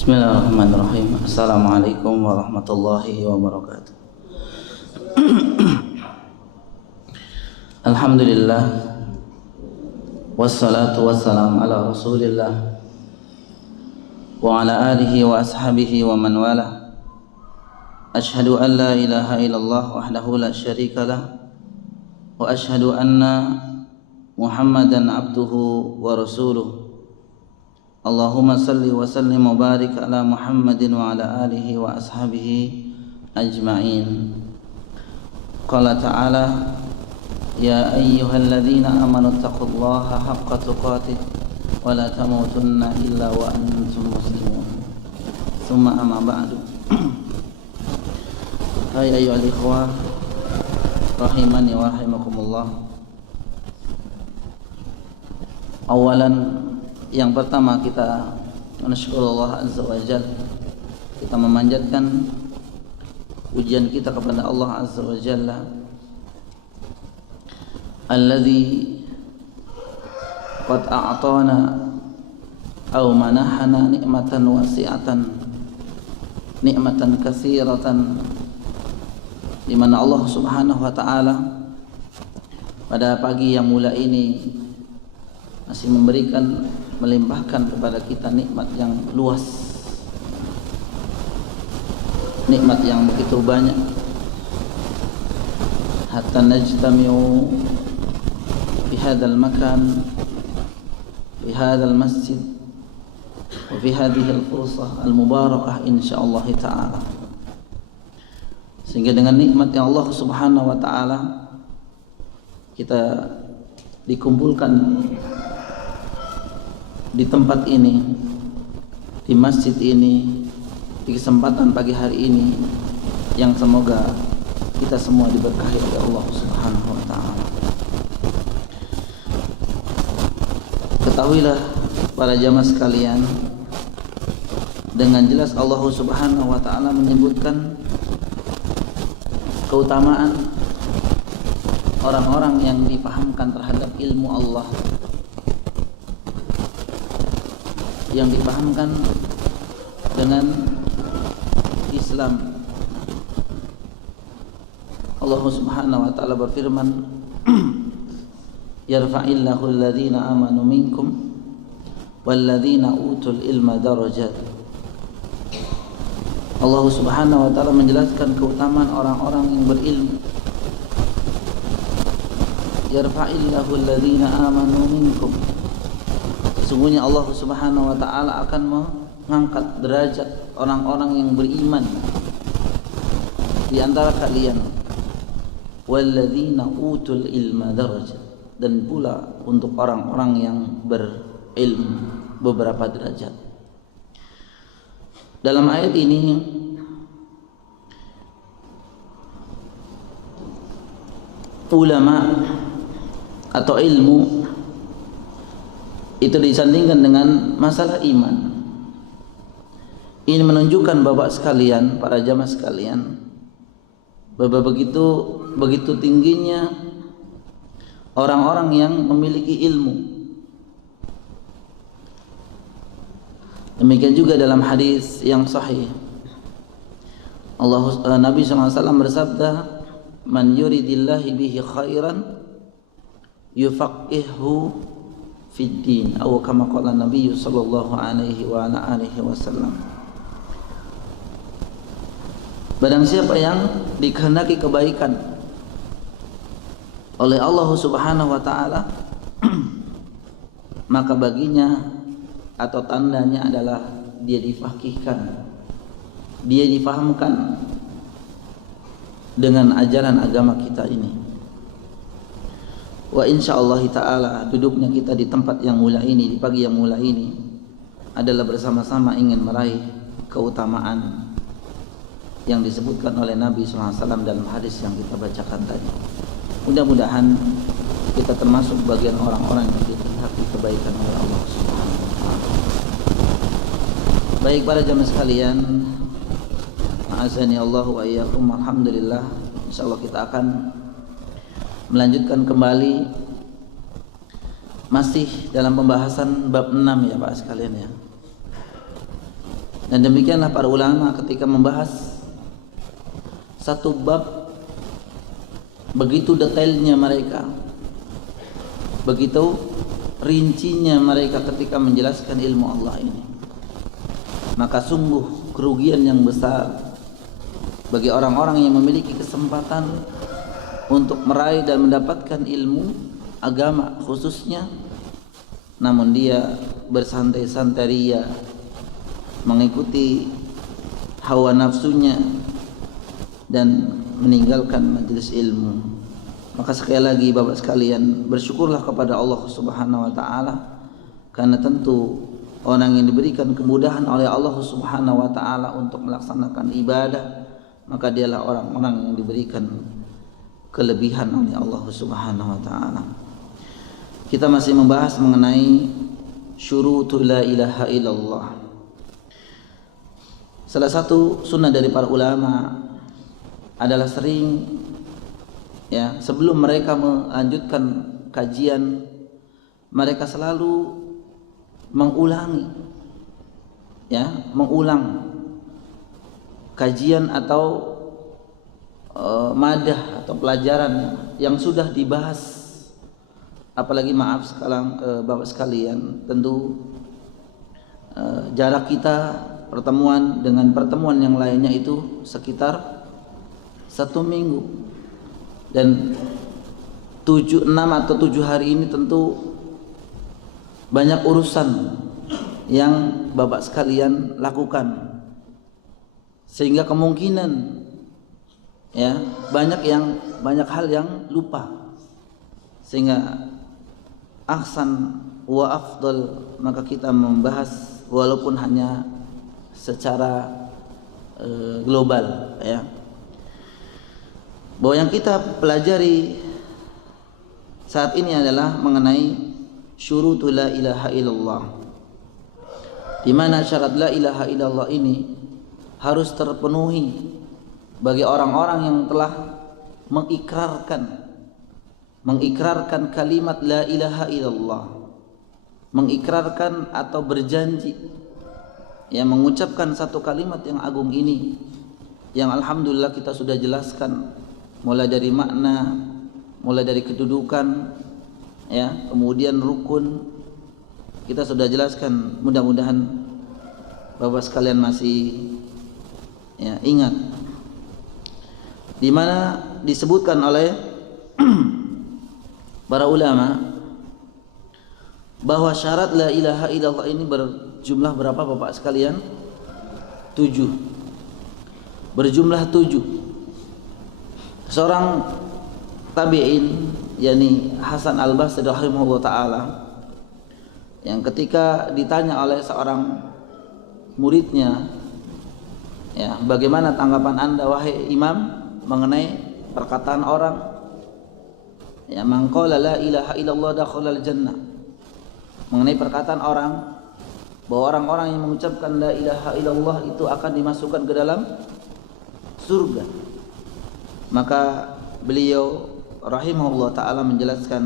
Bismillahirrahmanirrahim. Assalamualaikum warahmatullahi wabarakatuh. Alhamdulillah, wassalatu wassalamu ala rasulillah wa ala alihi wa ashabihi wa man wala. Ashhadu an la ilaha illallah wahdahu la syarika lah, wa ashhadu anna Muhammadan abduhu wa rasuluh. Allahumma salli wa sallim wa barik ala Muhammadin wa ala alihi wa ashabihi ajma'in. Qala ta'ala, ya ayyuhalladzina amanu taqullaha haqqa tuqatih wa la tamutunna illa wa antum muslimun. Tsumma amma ba'du. Hai ayyuhal ikhwah rahimani wa rahimakumullah. Awalan, yang pertama kita mensyukurullah azza wa jalla, kita memanjatkan pujian kita kepada Allah azza wa jalla alladzi qad a'tana aw manahana ni'matan wasi'atan, nikmatan katsiratan, di mana Allah Subhanahu wa taala pada pagi yang mulia ini masih memberikan, melimpahkan kepada kita nikmat yang luas, nikmat yang begitu banyak, hatta najtami'u fi hadzal makan, fi hadzal masjid, wa fi hadhihi al-fursah al-mubarakah insyaallah taala. Sehingga dengan nikmat yang Allah Subhanahu wa taala kita dikumpulkan di tempat ini, di masjid ini, di kesempatan pagi hari ini, yang semoga kita semua diberkahi oleh Allah Subhanahu wa taala. Ketahuilah para jamaah sekalian, dengan jelas Allah Subhanahu wa taala menyebutkan keutamaan orang-orang yang dipahamkan terhadap ilmu Allah, yang dipahamkan dengan Islam. Allah Subhanahu wa taala berfirman, yarfa'illahu alladhina amanu minkum walladhina utul ilma darajat. Allah Subhanahu wa taala menjelaskan keutamaan orang-orang yang berilmu. Yarfa'illahu alladhina amanu minkum, sesungguhnya Allah Subhanahu wa taala akan mengangkat derajat orang-orang yang beriman di antara kalian. Walladzina utul ilma darajat, dan pula untuk orang-orang yang berilmu beberapa derajat. Dalam ayat ini ulama atau ilmu itu disandingkan dengan masalah iman. Ini menunjukkan Bapak sekalian, para jamaah sekalian, bahwa begitu tingginya orang-orang yang memiliki ilmu. Demikian juga dalam hadis yang sahih, Nabi SAW bersabda, man yuridillahi bihi khairan yufaqihu fid din, atau kama qala Nabi sallallahu alaihi wa ala alihi wasallam. Barang siapa yang dikehendaki kebaikan oleh Allah Subhanahu wa taala, maka baginya atau tandanya adalah dia difaqihkan, dia difahamkan dengan ajaran agama kita ini. Wa insyaallah ta'ala, duduknya kita di tempat yang mulia ini, di pagi yang mulia ini, adalah bersama-sama ingin meraih keutamaan yang disebutkan oleh Nabi SAW dalam hadis yang kita bacakan tadi. Mudah-mudahan kita termasuk bagian orang-orang yang dilihat kebaikan oleh Allah Subhanahu wa taala. Baik para jamaah sekalian, azani Allah wa iyyakum, alhamdulillah, insyaallah kita akan melanjutkan kembali masih dalam pembahasan bab 6 ya Pak sekalian ya. Dan demikianlah para ulama ketika membahas satu bab, begitu detailnya mereka, begitu rincinya mereka ketika menjelaskan ilmu Allah ini. Maka sungguh kerugian yang besar bagi orang-orang yang memiliki kesempatan untuk meraih dan mendapatkan ilmu agama khususnya, namun dia bersantai-santai ria, mengikuti hawa nafsunya dan meninggalkan majelis ilmu. Maka sekali lagi Bapak sekalian, bersyukurlah kepada Allah Subhanahu wa taala, karena tentu orang yang diberikan kemudahan oleh Allah Subhanahu wa taala untuk melaksanakan ibadah, maka dialah orang-orang yang diberikan kelebihan oleh Allah Subhanahu wa taala. Kita masih membahas mengenai syurutul la ilaha illallah. Salah satu sunnah dari para ulama adalah sering, ya, sebelum mereka melanjutkan kajian, mereka selalu mengulangi, ya, mengulang kajian atau madah atau pelajaran yang sudah dibahas. Apalagi maaf sekarang Bapak sekalian, tentu jarak kita pertemuan dengan pertemuan yang lainnya itu sekitar 1 minggu, dan 6 atau 7 hari ini tentu banyak urusan yang Bapak sekalian lakukan, sehingga kemungkinan, ya, banyak hal yang lupa, sehingga ahsan wa afdal, maka kita membahas walaupun hanya secara global, ya, bahwa yang kita pelajari saat ini adalah mengenai syurutul la ilaha illallah, di mana syarat la ilaha illallah ini harus terpenuhi bagi orang-orang yang telah mengikrarkan kalimat la ilaha illallah, mengikrarkan atau berjanji, ya, mengucapkan satu kalimat yang agung ini, yang alhamdulillah kita sudah jelaskan mulai dari makna, mulai dari kedudukan, ya, kemudian rukun kita sudah jelaskan. Mudah-mudahan Bapak sekalian masih, ya, ingat, di mana disebutkan oleh para ulama bahwa syarat la ilaha illallah ini berjumlah berapa Bapak sekalian? 7. Berjumlah 7. Seorang tabi'in, yakni Hasan Al-Basri rahimahullah taala, yang ketika ditanya oleh seorang muridnya, ya, bagaimana tanggapan Anda wahai imam mengenai perkataan orang, ya, man qala la ilaha illallah dakhala al-jannah, mengenai perkataan orang bahwa orang-orang yang mengucapkan la ilaha illallah itu akan dimasukkan ke dalam surga. Maka beliau rahimahullah ta'ala menjelaskan,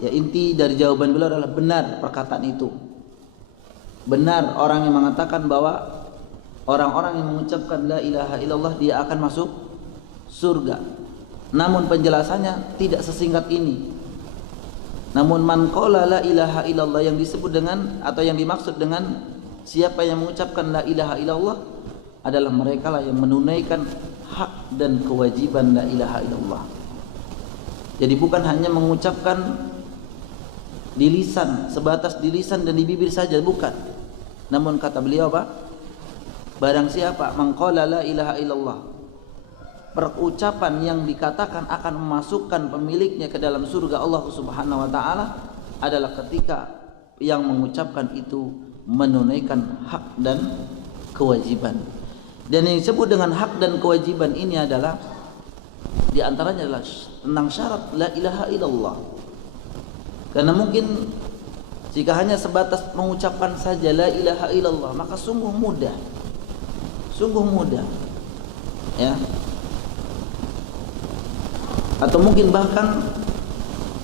ya, inti dari jawaban beliau adalah benar perkataan itu. Benar orang yang mengatakan bahwa orang-orang yang mengucapkan la ilaha illallah dia akan masuk surga. Namun penjelasannya tidak sesingkat ini. Namun man qala la ilaha illallah, yang disebut dengan atau yang dimaksud dengan siapa yang mengucapkan la ilaha illallah adalah mereka lah yang menunaikan hak dan kewajiban la ilaha illallah. Jadi bukan hanya mengucapkan di lisan, sebatas di lisan dan di bibir saja, bukan. Namun kata beliau apa? Barang siapa man qala la ilaha illallah, perucapan yang dikatakan akan memasukkan pemiliknya ke dalam surga Allah Subhanahu wa taala adalah ketika yang mengucapkan itu menunaikan hak dan kewajiban. Dan yang disebut dengan hak dan kewajiban ini adalah, di antaranya adalah tentang syarat la ilaha illallah. Karena mungkin jika hanya sebatas mengucapkan saja la ilaha illallah, maka sungguh mudah, ya. Atau mungkin bahkan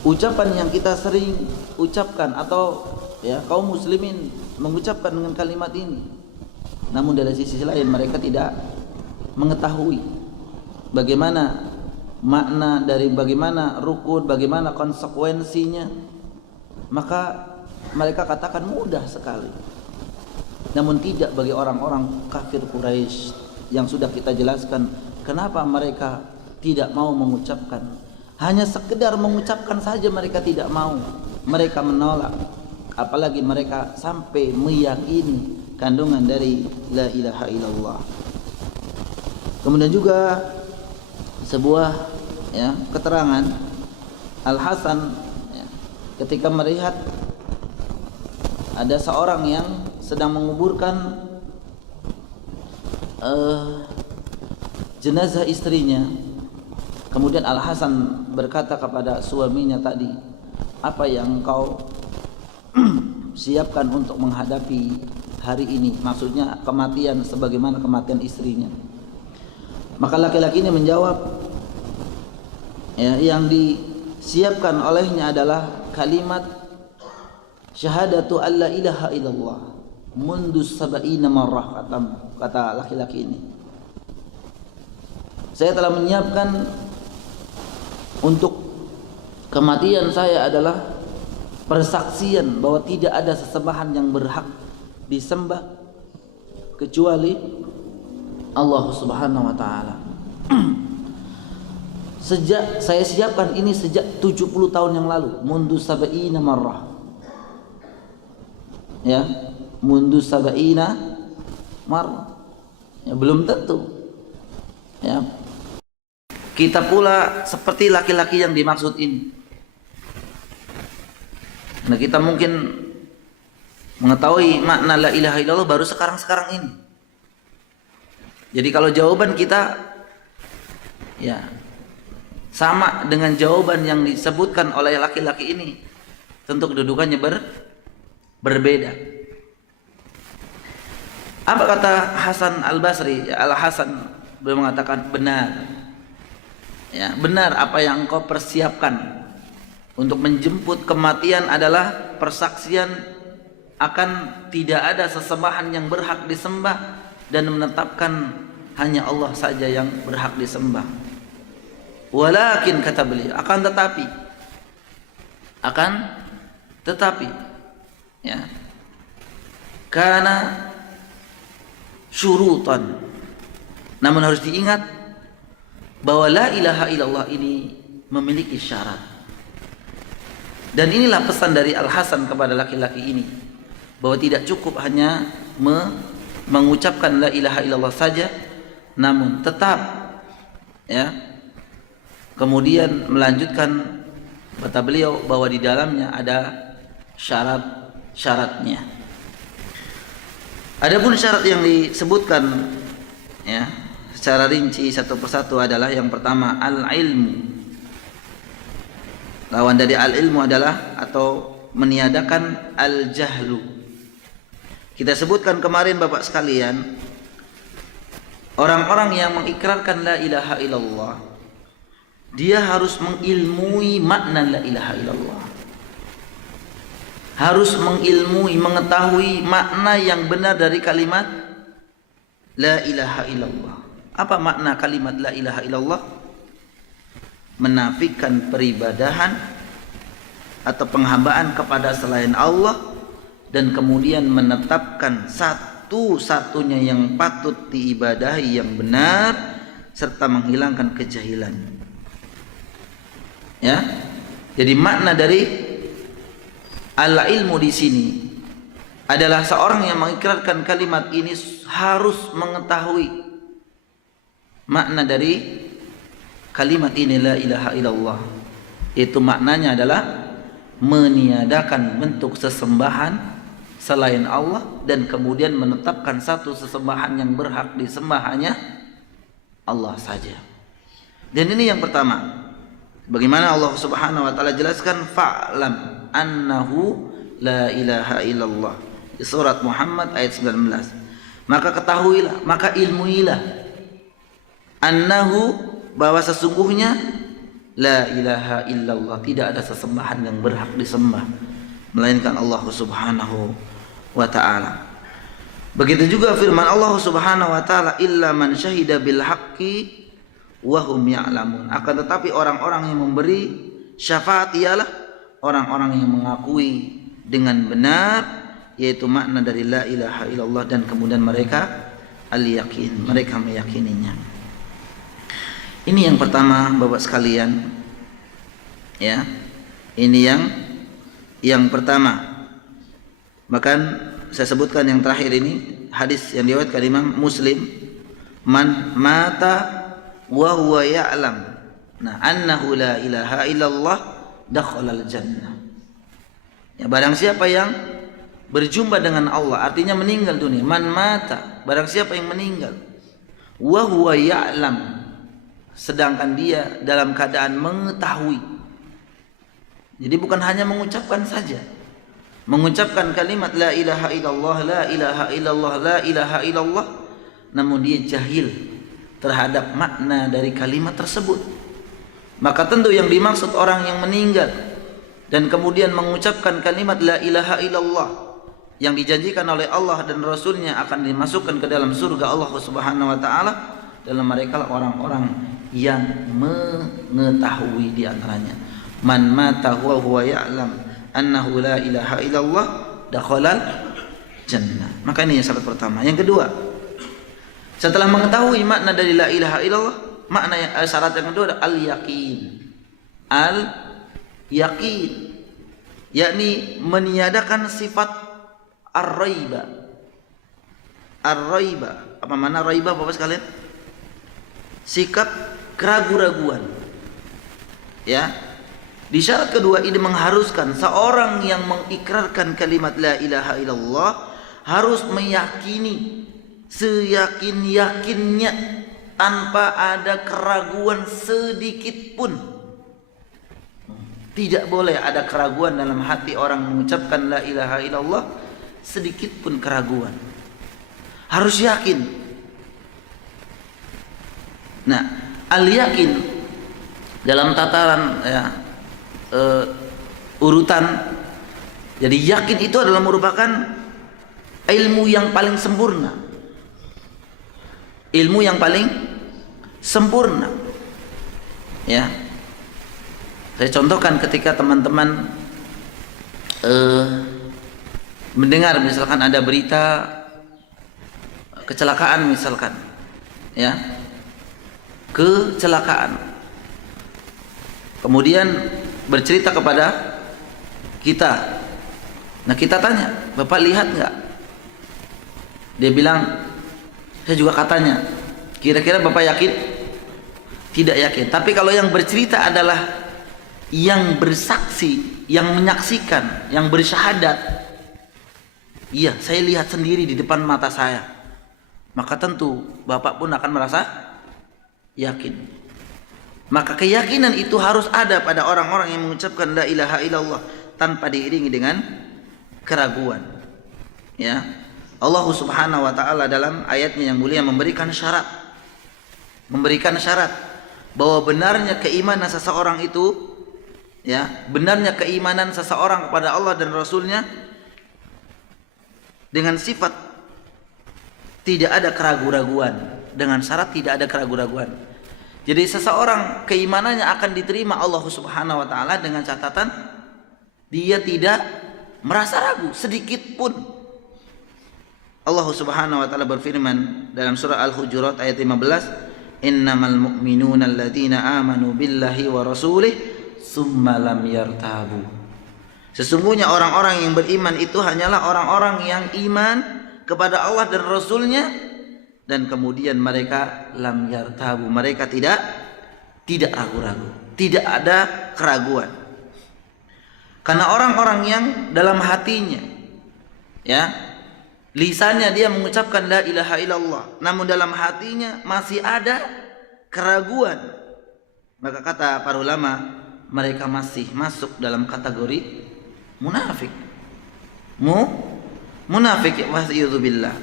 ucapan yang kita sering ucapkan, atau, ya, kaum muslimin mengucapkan dengan kalimat ini, namun dari sisi lain mereka tidak mengetahui bagaimana makna dari bagaimana rukun, bagaimana konsekuensinya, maka mereka katakan mudah sekali. Namun tidak bagi orang-orang kafir Quraisy yang sudah kita jelaskan kenapa mereka tidak mau mengucapkan. Hanya sekedar mengucapkan saja mereka tidak mau, mereka menolak. Apalagi mereka sampai meyakini kandungan dari la ilaha illallah. Kemudian juga sebuah keterangan Al-Hasan ketika melihat ada seorang yang sedang menguburkan jenazah istrinya. Kemudian Al-Hasan berkata kepada suaminya tadi, apa yang kau siapkan untuk menghadapi hari ini? Maksudnya kematian sebagaimana kematian istrinya. Maka laki-laki ini menjawab, yang disiapkan olehnya adalah kalimat syahadatu alla ilaha illallah mundu sab'ina marrah, kata laki-laki ini. Saya telah menyiapkan untuk kematian saya adalah persaksian bahwa tidak ada sesembahan yang berhak disembah kecuali Allah Subhanahu wa taala. Sejak saya siapkan ini sejak 70 tahun yang lalu, mundu sab'ina marrah. Mundu sab'ina marrah. Belum tentu. Kita pula seperti laki-laki yang dimaksud ini. Nah, kita mungkin mengetahui makna la ilaha illallah baru sekarang-sekarang ini. Jadi kalau jawaban kita sama dengan jawaban yang disebutkan oleh laki-laki ini, tentu kedudukannya berbeda. Apa kata Hasan Al-Basri? Al-Hasan beliau mengatakan benar. Benar apa yang engkau persiapkan untuk menjemput kematian adalah persaksian akan tidak ada sesembahan yang berhak disembah dan menetapkan hanya Allah saja yang berhak disembah. Walakin, kata beliau, akan tetapi karena syurutan, namun harus diingat bahwa la ilaha illallah ini memiliki syarat. Dan inilah pesan dari Al-Hasan kepada laki-laki ini, bahwa tidak cukup hanya mengucapkan la ilaha illallah saja, namun tetap kemudian melanjutkan, kata beliau, bahwa di dalamnya ada syarat-syaratnya. Adapun syarat yang disebutkan secara rinci satu persatu adalah yang pertama al-ilmu. Lawan dari al-ilmu adalah atau meniadakan al-jahlu. Kita sebutkan kemarin Bapak sekalian, orang-orang yang mengikrarkan la ilaha illallah, dia harus mengilmui makna la ilaha illallah, harus mengilmui, mengetahui makna yang benar dari kalimat la ilaha illallah. Apa makna kalimat la ilaha illallah? Menafikan peribadahan atau penghambaan kepada selain Allah, dan kemudian menetapkan satu-satunya yang patut diibadahi yang benar, serta menghilangkan kejahilan. Jadi makna dari al-ilmu di sini adalah seorang yang mengikrarkan kalimat ini harus mengetahui makna dari kalimat ini la ilaha illallah. Itu maknanya adalah meniadakan bentuk sesembahan selain Allah, dan kemudian menetapkan satu sesembahan yang berhak disembah hanya Allah saja. Dan ini yang pertama. Bagaimana Allah Subhanahu wa taala jelaskan, fa'lam annahu la ilaha illallah, di surat Muhammad ayat 19. Maka ketahuilah, maka ilmuilah, annahu, bahwa sesungguhnya la ilaha illallah, tidak ada sesembahan yang berhak disembah melainkan Allah Subhanahu wa taala. Begitu juga firman Allah Subhanahu wa taala, illa man syahida bil haqqi wa hum ya'lamun. Akan tetapi orang-orang yang memberi syafaat ialah orang-orang yang mengakui dengan benar, yaitu makna dari la ilaha illallah, dan kemudian mereka al-yakin, mereka meyakininya. Ini yang pertama Bapak sekalian. Ya. Ini yang pertama. Bahkan saya sebutkan yang terakhir ini hadis yang diriwayatkan Imam Muslim, man mata wa huwa ya'lam annahu la ilaha illallah dakhalal jannah. Ya, barang siapa yang berjumpa dengan Allah, artinya meninggal dunia, man mata, barang siapa yang meninggal wa huwa ya'lam, sedangkan dia dalam keadaan mengetahui. Jadi bukan hanya mengucapkan saja, mengucapkan kalimat la ilaha illallah, la ilaha illallah, la ilaha illallah, namun dia jahil terhadap makna dari kalimat tersebut, maka tentu yang dimaksud orang yang meninggal dan kemudian mengucapkan kalimat la ilaha illallah yang dijanjikan oleh Allah dan Rasulnya akan dimasukkan ke dalam surga Allah Subhanahu wa ta'ala, dalam mereka orang-orang yang mengetahui di antaranya. Man mata huwa ya'lam annahu la ilaha illallah dakhalal jannah. Maka ini syarat pertama. Yang kedua, setelah mengetahui makna dari la ilaha illallah, makna syarat yang kedua adalah al-yaqin. Al-yaqin, yakni meniadakan sifat ar-raiba. Ar-raiba, apa makna raiba Bapak sekalian? Sikap keraguan-raguan. Ya. Di syarat kedua ini mengharuskan seorang yang mengikrarkan kalimat la ilaha illallah harus meyakini seyakin-yakinnya tanpa ada keraguan sedikit pun. Tidak boleh ada keraguan dalam hati orang mengucapkan la ilaha illallah, sedikit pun keraguan. Harus yakin. Nah, al-yakin dalam tataran urutan, jadi yakin itu adalah merupakan ilmu yang paling sempurna. Ilmu yang paling sempurna. Ya. Saya contohkan ketika teman-teman mendengar misalkan ada berita kecelakaan misalkan. Ya. Kecelakaan. Kemudian bercerita kepada kita. Nah, kita tanya, Bapak lihat nggak? Dia bilang, saya juga katanya. Kira-kira Bapak yakin? Tidak yakin. Tapi kalau yang bercerita adalah yang bersaksi, yang menyaksikan, yang bersyahadat, iya, saya lihat sendiri di depan mata saya, maka tentu Bapak pun akan merasa yakin. Maka keyakinan itu harus ada pada orang-orang yang mengucapkan la ilaha illallah tanpa diiringi dengan keraguan. Ya. Allah Subhanahu wa taala dalam ayatnya yang mulia memberikan syarat bahwa benarnya keimanan seseorang itu, ya, benarnya keimanan seseorang kepada Allah dan Rasulnya dengan sifat tidak ada keraguan-raguan, dengan syarat tidak ada keraguan-raguan. Jadi seseorang keimanannya akan diterima Allah Subhanahu wa taala dengan catatan dia tidak merasa ragu sedikit pun. Allah Subhanahu wa taala berfirman dalam surah Al-Hujurat ayat 15, "Innamal mu'minuna alladzina amanu billahi wa rasulih tsumma lam yartabu." Sesungguhnya orang-orang yang beriman itu hanyalah orang-orang yang iman kepada Allah dan Rasulnya, dan kemudian mereka lam yartabu, mereka tidak ragu-ragu, tidak ada keraguan. Karena orang-orang yang dalam hatinya, ya, lisannya dia mengucapkan la ilaha illallah, namun dalam hatinya masih ada keraguan, maka kata para ulama, mereka masih masuk dalam kategori munafik. Munafik, wa'iyadzubillah.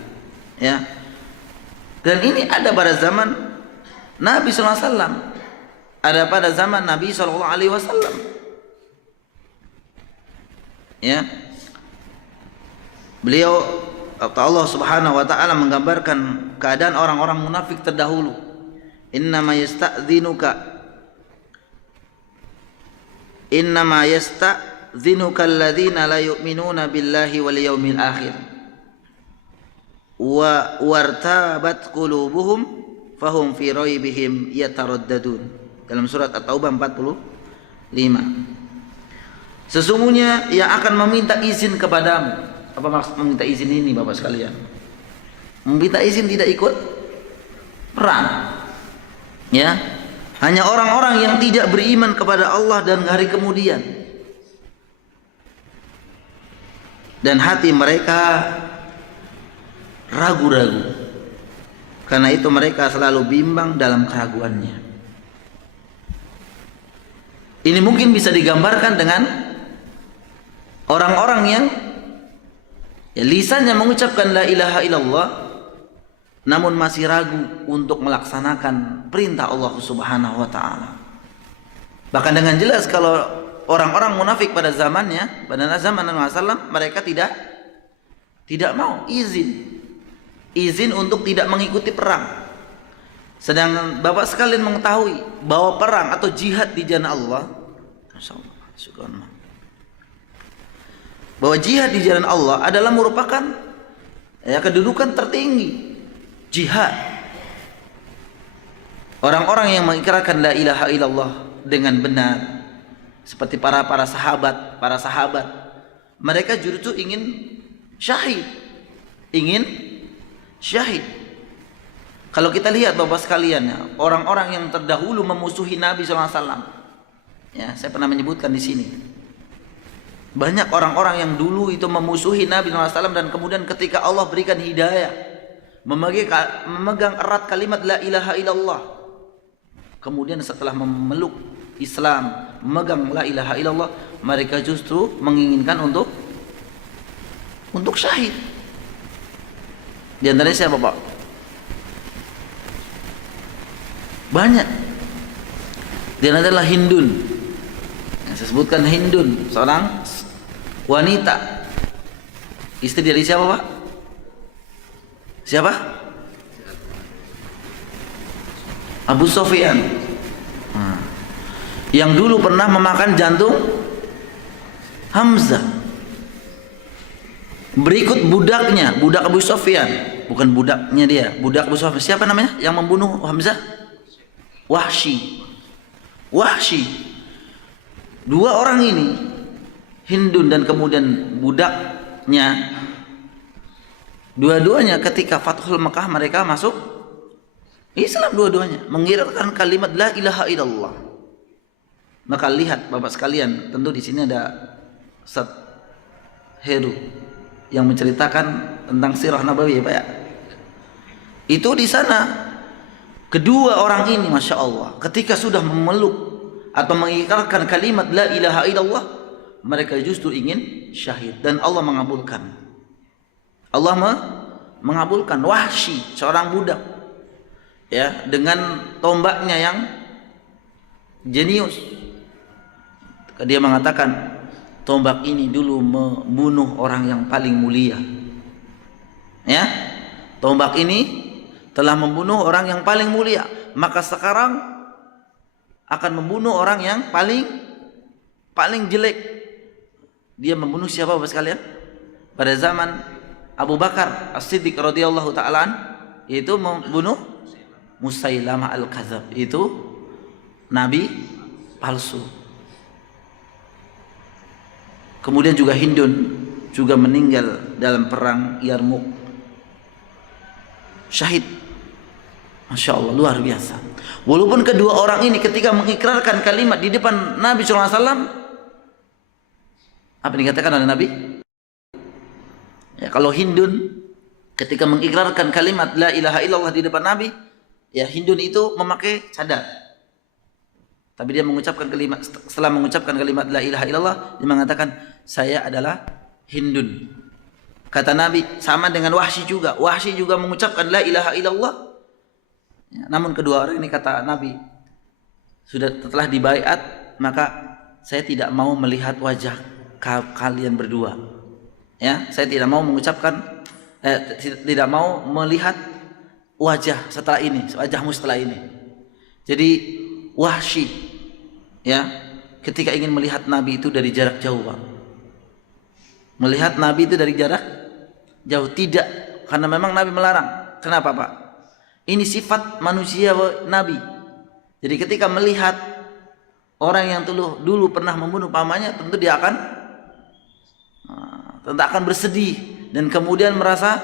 Ya. Dan ini ada pada zaman Nabi SAW, ada pada zaman Nabi SAW. Ya, beliau Allah Subhanahu wa taala menggambarkan keadaan orang-orang munafik terdahulu. Innama yasta'dzinuka alladzina la yu'minuna billahi wal yaumil akhir wa wartabat qulubuhum fahum fi raibihim yataraddadun. Dalam surat At-Taubah 45. Sesungguhnya yang akan meminta izin kepadamu. Apa maksud meminta izin ini Bapak sekalian? Meminta izin tidak ikut perang. Ya. Hanya orang-orang yang tidak beriman kepada Allah dan hari kemudian. Dan hati mereka ragu-ragu. Karena itu mereka selalu bimbang dalam keraguannya. Ini mungkin bisa digambarkan dengan orang-orang yang lisannya mengucapkan la ilaha illallah namun masih ragu untuk melaksanakan perintah Allah Subhanahu wa taala. Bahkan dengan jelas kalau orang-orang munafik pada zamannya, pada zaman Nabi SAW, mereka tidak mau izin untuk tidak mengikuti perang. Sedangkan Bapak sekalian mengetahui bahwa perang atau jihad di jalan Allah, bahwa jihad di jalan Allah adalah merupakan kedudukan tertinggi. Jihad. Orang-orang yang mengikrarkan la ilaha illallah dengan benar, seperti para sahabat, mereka justru ingin syahid. Kalau kita lihat Bapak sekalian, ya, orang-orang yang terdahulu memusuhi Nabi SAW, ya, saya pernah menyebutkan di sini. Banyak orang-orang yang dulu itu memusuhi Nabi SAW dan kemudian ketika Allah berikan hidayah, memegang erat kalimat la ilaha illallah, kemudian setelah memeluk Islam, memegang la ilaha illallah, mereka justru menginginkan untuk syahid. Di antaranya siapa Pak? Banyak. Di antaranya Hindun. Yang saya sebutkan Hindun, seorang wanita, istri dari siapa Pak? Siapa? Abu Sufyan. Yang dulu pernah memakan jantung Hamzah. Berikut budaknya, budak Abu Sufyan, bukan budaknya dia, budak Abu Sufyan. Siapa namanya yang membunuh Hamzah? Wahsy. Dua orang ini, Hindun dan kemudian budaknya, dua-duanya ketika Fathul Mekah mereka masuk Islam, dua-duanya mengikrarkan kalimat la ilaha illallah. Maka lihat Bapak sekalian, tentu di sini ada Ustaz Heru yang menceritakan tentang sirah Nabawi ya Pak ya. Itu di sana kedua orang ini Masya Allah, ketika sudah memeluk atau mengikrarkan kalimat la ilaha illallah, mereka justru ingin syahid dan Allah mengabulkan. Mengabulkan. Wahsy, seorang budak, ya, dengan tombaknya yang jenius. Dia mengatakan, tombak ini dulu membunuh orang yang paling mulia. Ya, tombak ini telah membunuh orang yang paling mulia, maka sekarang akan membunuh orang yang paling jelek. Dia membunuh siapa Bapak sekalian? Pada zaman Abu Bakar As-Siddiq radhiyallahu ta'ala, yaitu membunuh Musailamah al-Kadzab, itu nabi palsu. Kemudian juga Hindun juga meninggal dalam perang Yarmuk, syahid. Masya Allah, luar biasa. Walaupun kedua orang ini ketika mengikrarkan kalimat di depan Nabi SAW, apa yang dikatakan oleh Nabi? Ya, kalau Hindun ketika mengikrarkan kalimat la ilaha illallah di depan Nabi, ya Hindun itu memakai cadar. Tapi dia mengucapkan kalimat, setelah mengucapkan kalimat la ilaha illallah, dia mengatakan saya adalah Hindun. Kata Nabi sama dengan Wahsy juga. Wahsy juga mengucapkan la ilaha illallah. Ya, namun kedua orang ini kata Nabi, sudah telah dibaiat, maka saya tidak mau melihat wajah kalian berdua. Ya, saya tidak mau mengucapkan tidak mau melihat wajah setelah ini, wajahmu setelah ini. Jadi Wahsy ya, ketika ingin melihat Nabi itu dari jarak jauh, Pak. Melihat Nabi itu dari jarak jauh, tidak, karena memang Nabi melarang. Kenapa, Pak? Ini sifat manusia Nabi. Jadi ketika melihat orang yang dulu pernah membunuh pamannya, tentu dia akan bersedih dan kemudian merasa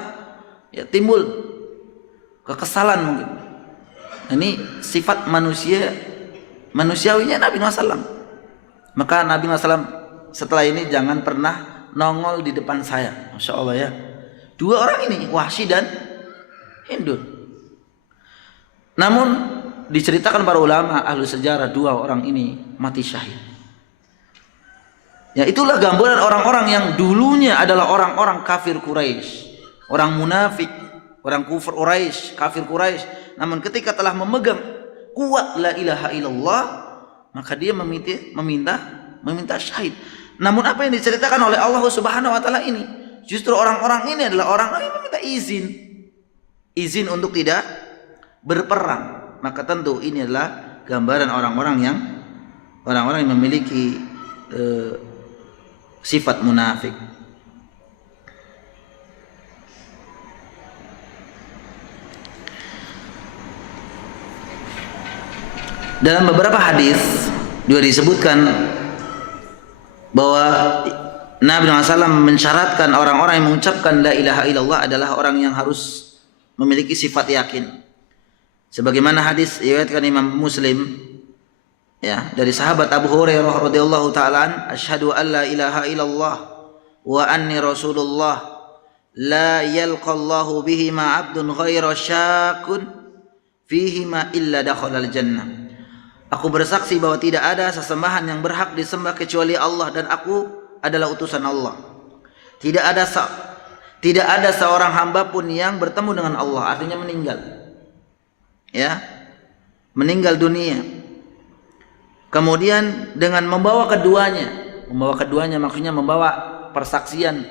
ya, timbul kekesalan mungkin. Ini sifat manusiawinya Nabi SAW. Maka Nabi SAW setelah ini jangan pernah nongol di depan saya. Masya Allah ya. Dua orang ini, Wahsy dan Hindun. Namun diceritakan para ulama ahlu sejarah, dua orang ini mati syahid. Ya, itulah gambaran orang-orang yang dulunya adalah orang-orang kafir Quraisy, orang munafik, orang kufur Quraisy, kafir Quraisy. Namun ketika telah memegang kuat la ilaha illallah, maka dia meminta syahid. Namun apa yang diceritakan oleh Allah Subhanahu wa taala ini, justru orang-orang ini adalah orang yang meminta izin untuk tidak berperang. Maka tentu ini adalah gambaran orang-orang yang memiliki sifat munafik. Dalam beberapa hadis juga disebutkan bahwa Nabi SAW mensyaratkan orang-orang yang mengucapkan la ilaha illallah adalah orang yang harus memiliki sifat yakin. Sebagaimana hadis diriwayatkan Imam Muslim ya, dari sahabat Abu Hurairah radhiyallahu taala, asyhadu an la ilaha illallah wa anni rasulullah la yalqallahu bihi ma 'abdun ghairu syakun fihi ma illa dakhalal jannah. Aku bersaksi bahwa tidak ada sesembahan yang berhak disembah kecuali Allah dan aku adalah utusan Allah. Tidak ada seorang hamba pun yang bertemu dengan Allah, artinya meninggal. Ya. Meninggal dunia. Kemudian dengan membawa keduanya maksudnya membawa persaksian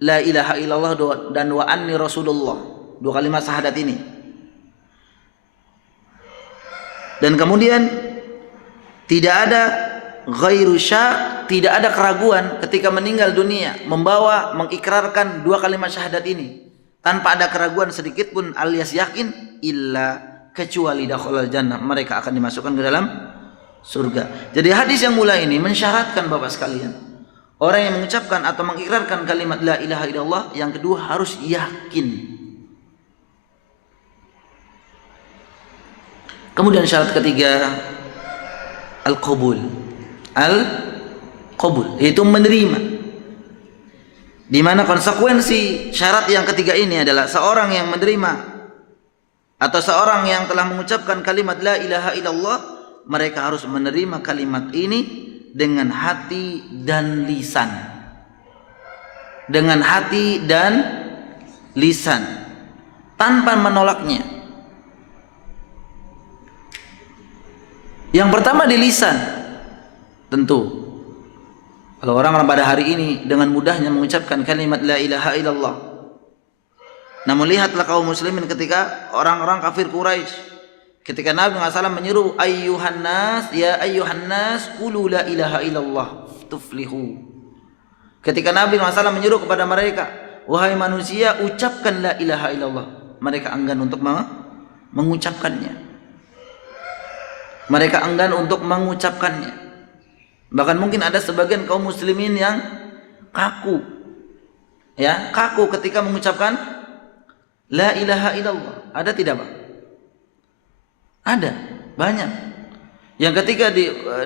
la ilaha illallah dan wa anni rasulullah, dua kalimat syahadat ini. Dan kemudian tidak ada ghairu syak, tidak ada keraguan ketika meninggal dunia, mengikrarkan dua kalimat syahadat ini tanpa ada keraguan sedikit pun alias yakin, illa kecuali dakhalal jannah, mereka akan dimasukkan ke dalam surga. Jadi hadis yang mulai ini mensyaratkan Bapak sekalian, orang yang mengucapkan atau mengikrarkan kalimat la ilaha illallah, yang kedua harus yakin. Kemudian syarat ketiga al-qabul. Al-qabul yaitu menerima. Di mana konsekuensi syarat yang ketiga ini adalah seorang yang menerima atau seorang yang telah mengucapkan kalimat la ilaha illallah, mereka harus menerima kalimat ini dengan hati dan lisan. Dengan hati dan lisan, tanpa menolaknya. Yang pertama di lisan, tentu kalau orang-orang pada hari ini dengan mudahnya mengucapkan kalimat la ilaha illallah. Namun lihatlah kaum muslimin ketika orang-orang kafir Quraisy, ketika Nabi SAW menyuruh ayyuhan nas, ya ayyuhan nas qulu la ilaha illallah tuflihu. Ketika Nabi SAW menyuruh kepada mereka, wahai manusia ucapkan la ilaha illallah, mereka enggan untuk mengucapkannya. Mereka enggan untuk mengucapkannya. Bahkan mungkin ada sebagian kaum muslimin yang kaku. Ya, kaku ketika mengucapkan la ilaha illallah. Ada tidak, Pak? Ada, banyak. Yang ketika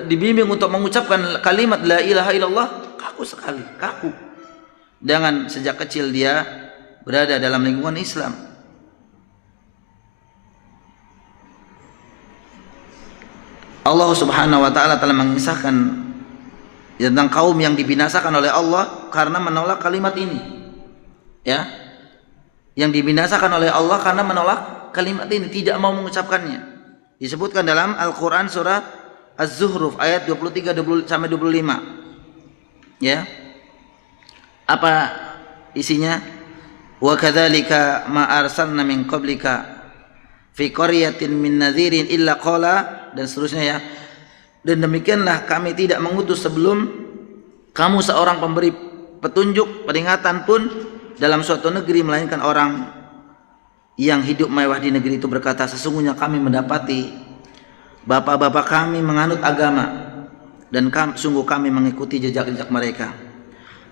dibimbing untuk mengucapkan kalimat la ilaha illallah, kaku sekali, kaku. Dengan sejak kecil dia berada dalam lingkungan Islam. Allah Subhanahu wa taala telah mengisahkan tentang kaum yang dibinasakan oleh Allah karena menolak kalimat ini. Ya. Yang dibinasakan oleh Allah karena menolak kalimat ini, tidak mau mengucapkannya. Disebutkan dalam Al-Qur'an surat Az-Zukhruf ayat 23 sampai 25. Ya. Apa isinya? wa kadzalika ma arsalna min qablika fi qaryatin min nadhirin illa qala, dan seterusnya ya. Dan demikianlah kami tidak mengutus sebelum kamu seorang pemberi petunjuk, peringatan pun dalam suatu negeri, melainkan orang yang hidup mewah di negeri itu berkata, sesungguhnya kami mendapati bapak-bapak kami menganut agama dan sungguh kami mengikuti jejak-jejak mereka.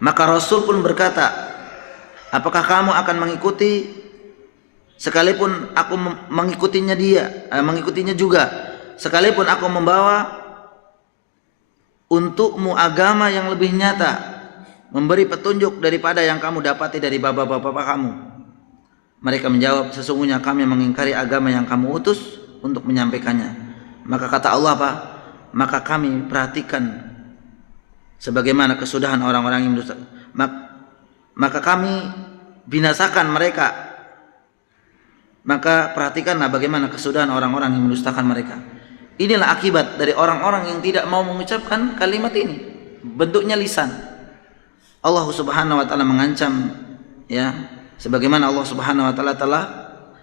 Maka Rasul pun berkata, apakah kamu akan mengikuti sekalipun aku mengikutinya juga, sekalipun aku membawa untukmu agama yang lebih nyata, memberi petunjuk daripada yang kamu dapati dari bapak-bapak kamu. Mereka menjawab, sesungguhnya kami mengingkari agama yang kamu utus untuk menyampaikannya. Maka kata Allah apa? Maka kami perhatikan sebagaimana kesudahan orang-orang yang berdusta. Maka kami binasakan mereka. Maka perhatikanlah bagaimana kesudahan orang-orang yang mendustakan mereka. Inilah akibat dari orang-orang yang tidak mau mengucapkan kalimat ini. Bentuknya lisan. Allah Subhanahu wa taala mengancam, ya, sebagaimana Allah Subhanahu wa taala telah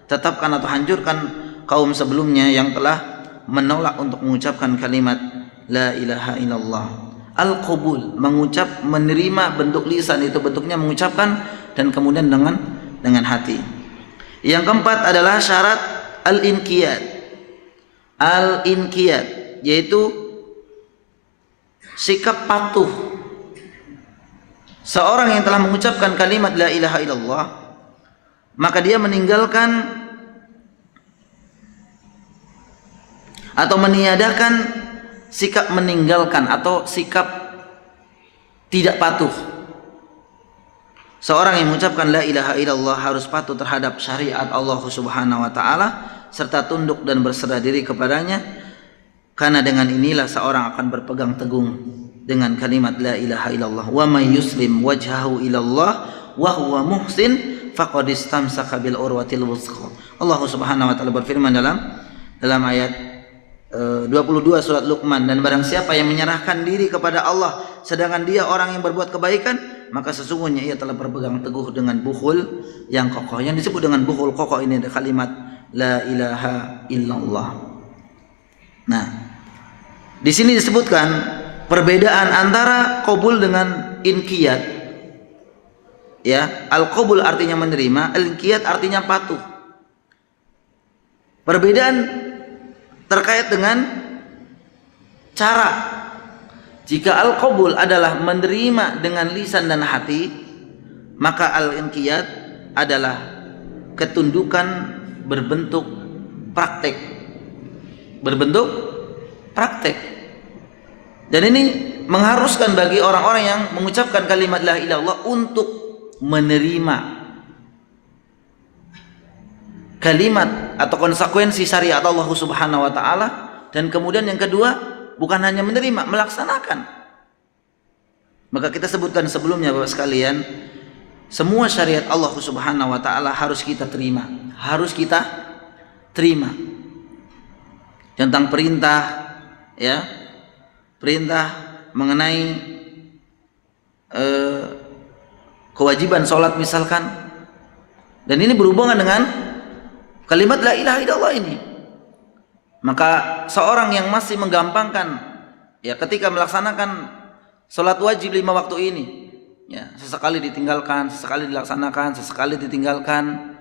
tetapkan atau hancurkan kaum sebelumnya yang telah menolak untuk mengucapkan kalimat la ilaha illallah. Al-qabul, mengucap, menerima, bentuk lisan itu bentuknya mengucapkan dan kemudian dengan hati. Yang keempat adalah syarat al-inqiyad. Al-inqiyad yaitu sikap patuh. Seorang yang telah mengucapkan kalimat la ilaha illallah, maka dia meninggalkan atau meniadakan sikap meninggalkan atau sikap tidak patuh. Seorang yang mengucapkan la ilaha illallah harus patuh terhadap syariat Allah Subhanahu wa taala serta tunduk dan berserah diri kepadanya, karena dengan inilah seorang akan berpegang teguh dengan kalimat la ilaha illallah. Wa may yuslim wajhahu ilallah wa huwa muhsin faqad istamsaka bil urwatil wuthqa. Allah Subhanahu wa taala berfirman dalam ayat 22 surat Luqman, dan barang siapa yang menyerahkan diri kepada Allah sedangkan dia orang yang berbuat kebaikan, maka sesungguhnya ia telah berpegang teguh dengan bukhul yang kokoh. Yang disebut dengan bukhul kokoh ini adalah kalimat la ilaha illallah. Nah, di sini disebutkan perbedaan antara qabul dengan inqiyad. Ya, al-qabul artinya menerima, al-inqiyad artinya patuh. Perbedaan terkait dengan cara. Jika al-qabul adalah menerima dengan lisan dan hati, maka al-inqiyad adalah ketundukan berbentuk praktek. Dan ini mengharuskan bagi orang-orang yang mengucapkan kalimat la ilaha illallah untuk menerima kalimat atau konsekuensi syariat Allah Subhanahu wa taala, dan kemudian yang kedua bukan hanya menerima, melaksanakan. Maka kita sebutkan sebelumnya Bapak sekalian, semua syariat Allah Subhanahu wa taala harus kita terima, Tentang perintah, ya, perintah mengenai kewajiban sholat misalkan, dan ini berhubungan dengan kalimat la ilaha illallah ini. Maka seorang yang masih menggampangkan, ya, ketika melaksanakan sholat wajib 5 waktu ini, ya, sesekali ditinggalkan, sesekali dilaksanakan, sesekali ditinggalkan,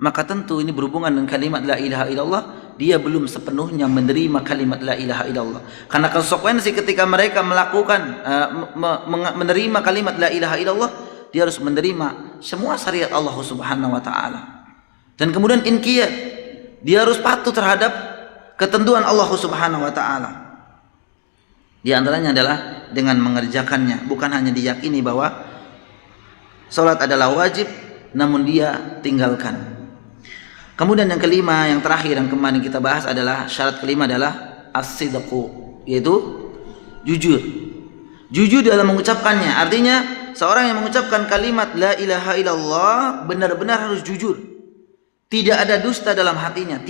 maka tentu ini berhubungan dengan kalimat la ilaha illallah. Dia belum sepenuhnya menerima kalimat la ilaha illallah, karena konsekuensi ketika mereka melakukan menerima kalimat la ilaha illallah, dia harus menerima semua syariat Allah Subhanahu wa taala. Dan kemudian inqiyad, dia harus patuh terhadap ketentuan Allah Subhanahu wa taala. Di antaranya adalah dengan mengerjakannya, bukan hanya diyakini bahwa salat adalah wajib namun dia tinggalkan. Kemudian yang kelima, yang terakhir yang kemarin kita bahas adalah syarat kelima adalah as-sidqu, yaitu jujur. Jujur dalam mengucapkannya, artinya seorang yang mengucapkan kalimat la ilaha illallah benar-benar harus jujur. Tidak ada dusta dalam hatinya,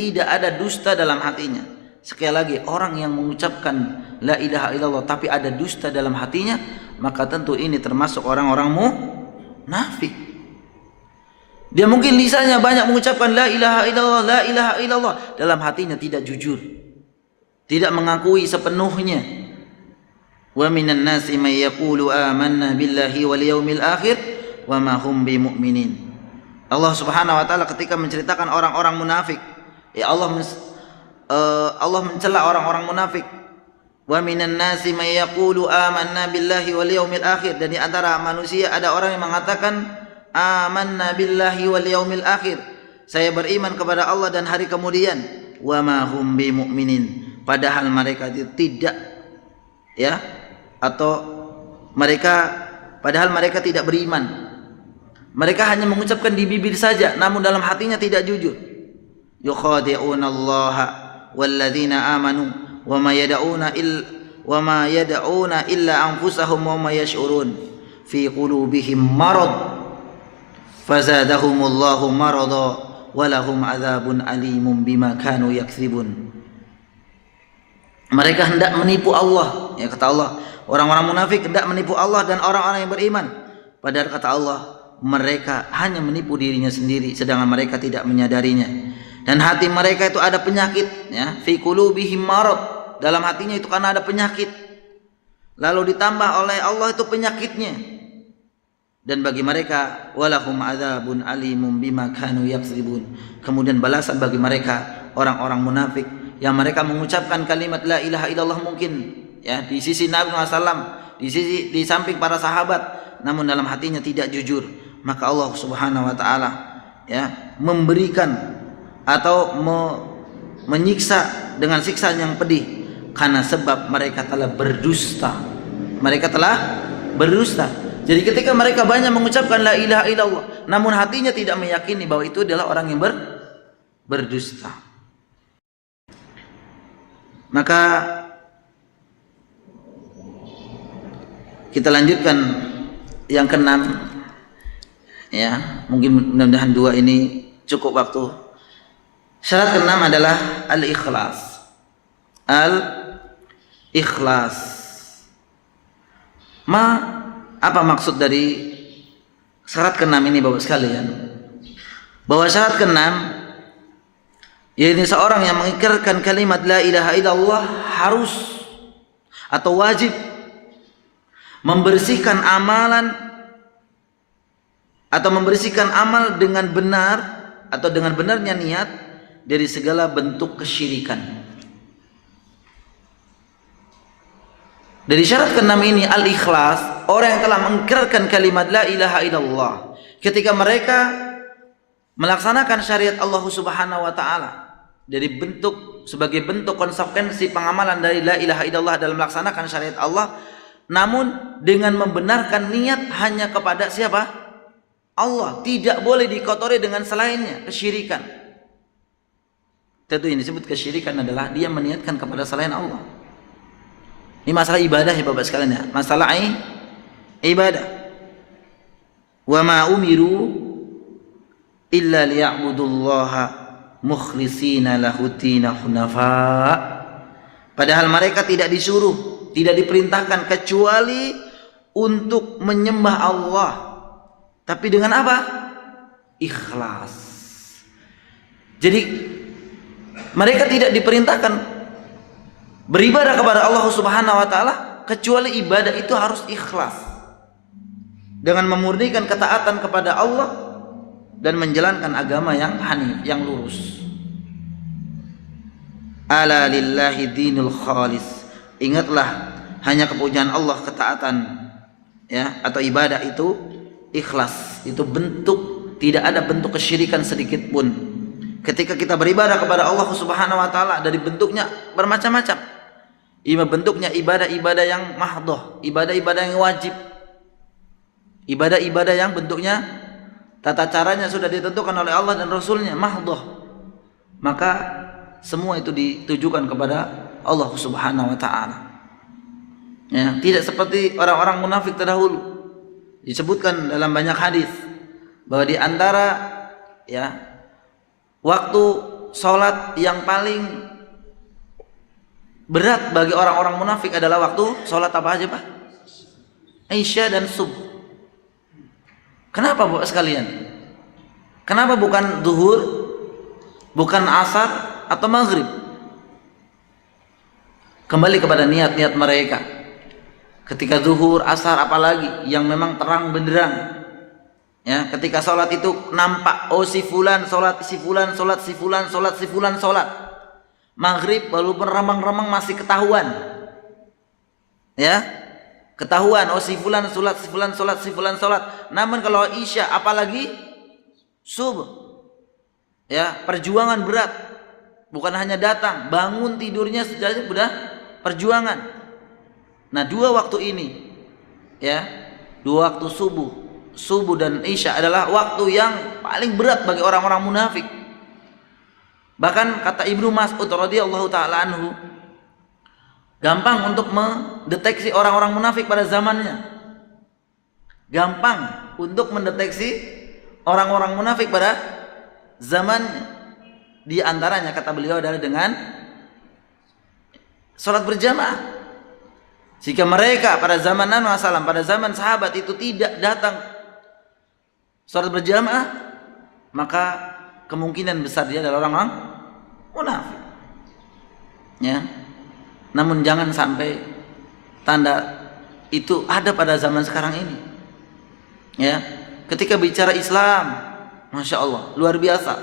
Sekali lagi, orang yang mengucapkan la ilaha illallah tapi ada dusta dalam hatinya, maka tentu ini termasuk orang-orang munafik. Dia mungkin lisannya banyak mengucapkan la ilaha illallah, la ilaha illallah, dalam hatinya tidak jujur, tidak mengakui sepenuhnya. Wa minan nasi may yaqulu amanna billahi wal yaumil akhir wa ma hum bimumin. Allah Subhanahu wa taala ketika menceritakan orang-orang munafik, ya Allah mencela orang-orang munafik. Wa minan nasi may yaqulu amanna billahi wal yaumil akhir, dan di antara manusia ada orang yang mengatakan amanna billahi wal yaumil akhir, saya beriman kepada Allah dan hari kemudian. Wa ma hum bimumin, padahal mereka tidak, ya, atau padahal mereka tidak beriman. Mereka hanya mengucapkan di bibir saja, namun dalam hatinya tidak jujur. Yukhadi'unallaha walladzina amanu wa ma yad'una illa anfusahum wa ma yash'urun fi qulubihim marad fazadahumullahu marada walahum adzabun alimun bima kanu yakdzibun. Mereka hendak menipu Allah, ya kata Allah, orang-orang munafik hendak menipu Allah dan orang-orang yang beriman, padahal kata Allah mereka hanya menipu dirinya sendiri sedangkan mereka tidak menyadarinya. Dan hati mereka itu ada penyakit, ya, fi qulubihim marad, dalam hatinya itu karena ada penyakit, lalu ditambah oleh Allah itu penyakitnya. Dan bagi mereka walahum adzabun alimun bima kanu yakdzibun, kemudian balasan bagi mereka orang-orang munafik yang mereka mengucapkan kalimat la ilaha illallah mungkin, ya, di sisi Nabi SAW, di samping para sahabat, namun dalam hatinya tidak jujur. Maka Allah Subhanahu wa taala, ya, memberikan atau menyiksa dengan siksa yang pedih karena sebab mereka telah berdusta. Mereka telah berdusta. Jadi ketika mereka banyak mengucapkan la ilaha illallah, namun hatinya tidak meyakini bahwa itu adalah orang yang berdusta. Maka kita lanjutkan yang keenam, ya, mungkin mudah-mudahan dua ini cukup waktu. Syarat keenam adalah al-ikhlas. Al-ikhlas. Apa maksud dari syarat keenam ini Bapak sekalian? Bahwa syarat keenam, yaitu seorang yang mengikirkan kalimat la ilaha illallah harus atau wajib membersihkan amalan atau membersihkan amal dengan benar atau dengan benarnya niat dari segala bentuk kesyirikan. Dari syarat keenam ini al-ikhlas, orang yang telah mengikirkan kalimat la ilaha illallah ketika mereka melaksanakan syariat Allah Subhanahu wa taala sebagai bentuk konsekuensi pengamalan dari la ilaha illallah dalam melaksanakan syariat Allah, namun dengan membenarkan niat hanya kepada siapa? Allah, tidak boleh dikotori dengan selainnya, kesyirikan. Tentu yang disebut kesyirikan adalah dia meniatkan kepada selain Allah. Ini masalah ibadah ya Bapak sekalian, ya. Masalah ibadah. Wa ma umiru illa liya'budullaha mukhlishina lahud-din hunafa. Padahal mereka tidak disuruh, tidak diperintahkan kecuali untuk menyembah Allah. Tapi dengan apa? Ikhlas. Jadi mereka tidak diperintahkan beribadah kepada Allah Subhanahu wa taala kecuali ibadah itu harus ikhlas, dengan memurnikan ketaatan kepada Allah dan menjalankan agama yang hanif, yang lurus. Ala lillahi dinul khalis. Ingatlah, hanya kepunyaan Allah ketaatan, ya, atau ibadah itu ikhlas. Itu bentuk, tidak ada bentuk kesyirikan sedikit pun. Ketika kita beribadah kepada Allah Subhanahu wa taala, dari bentuknya bermacam-macam. Bentuknya ibadah-ibadah yang mahdoh, ibadah-ibadah yang wajib, ibadah-ibadah yang bentuknya tata caranya sudah ditentukan oleh Allah dan Rasulnya, mahdoh. Maka semua itu ditujukan kepada Allah Subhanahu wa taala. Ya, tidak seperti orang-orang munafik terdahulu. Disebutkan dalam banyak hadis bahwa di antara, ya, waktu sholat yang paling berat bagi orang-orang munafik adalah waktu sholat apa aja Pak? Isya dan subuh. Kenapa Bapak sekalian? Kenapa bukan zuhur, bukan asar atau maghrib? Kembali kepada niat-niat mereka. Ketika zuhur, asar, apalagi yang memang terang benderang. Ya, ketika sholat itu nampak, oh si fulan sholat, si fulan sholat, si fulan sholat, si fulan sholat. Maghrib walaupun remang-remang masih ketahuan. Ya, ketahuan, oh si fulan sholat, si fulan sholat, si fulan sholat. Namun kalau isya apalagi subuh, ya perjuangan berat. Bukan hanya datang, bangun tidurnya saja sudah perjuangan. Nah, dua waktu ini, ya, dua waktu subuh dan isya adalah waktu yang paling berat bagi orang-orang munafik. Bahkan kata Ibnu Mas'ud radhiyallahu taala anhu, gampang untuk mendeteksi orang-orang munafik pada zamannya. Gampang untuk mendeteksi orang-orang munafik pada zamannya. Di antaranya kata beliau adalah dengan sholat berjamaah. Jika mereka pada zaman Nabi SAW, pada zaman sahabat itu tidak datang sholat berjamaah, maka kemungkinan besar dia adalah orang-orang munafik. Ya. Namun jangan sampai tanda itu ada pada zaman sekarang ini. Ya. Ketika bicara Islam, Masya Allah, luar biasa.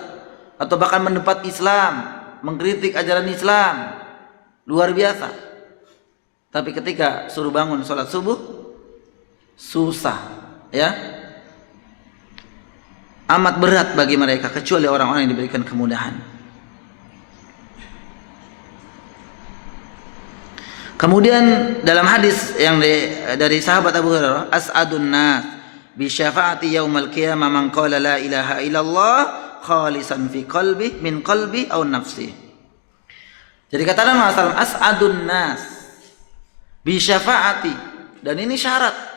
Atau bahkan mendebat Islam, mengkritik ajaran Islam, luar biasa. Tapi ketika suruh bangun sholat subuh, susah, ya, amat berat bagi mereka, kecuali orang-orang yang diberikan kemudahan. Kemudian dalam hadis yang dari sahabat Abu Hurairah, as'adun nas bi syafaati yaumal qiyamah man qala la ilaha illallah khalisan fi qalbi min qalbi aw nafsi. Jadi kata Nabi SAW, as'adun nas bi syafaati, dan ini syarat.